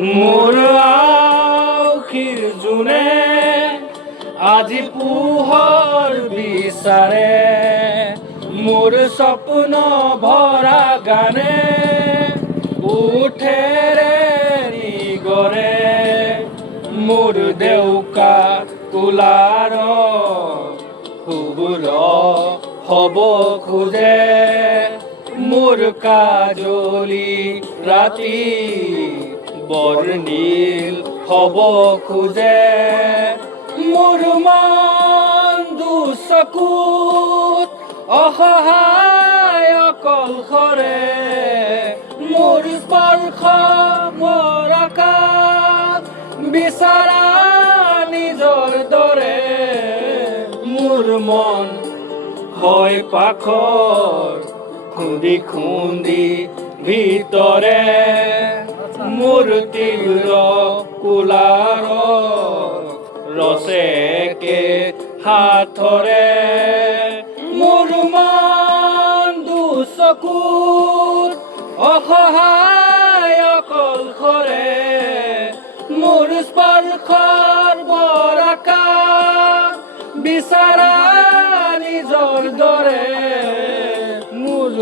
মোৰ আউসীৰ জোনে আজি পোহৰ বিচাৰে মোৰ স্বপ্ন ভৰা গানে উঠেৰে নিগৰে মোৰ দেউকা কোলাৰ শুভ্ৰ হ'ব খোজে মোৰ কাজলি ৰাতি বৰ্ণিল হ'ব খোজে মোৰ মন দুচকুত অসহায় অকলশৰে মোৰ স্পৰ্শ মোৰ আকাশ বিচাৰা নিজৰ দৰে মোৰ মন হয় পাখৰ খুন্দি খুন্দি ভিতৰে মোৰ তীব্ৰ কোলাৰ ৰসেকে হাতৰে মোৰ মন দুচকুত অসহায় অকলশৰে মোৰ স্পৰ্শৰ বৰকাশ বিচাৰা নিজৰ দৰে মোৰ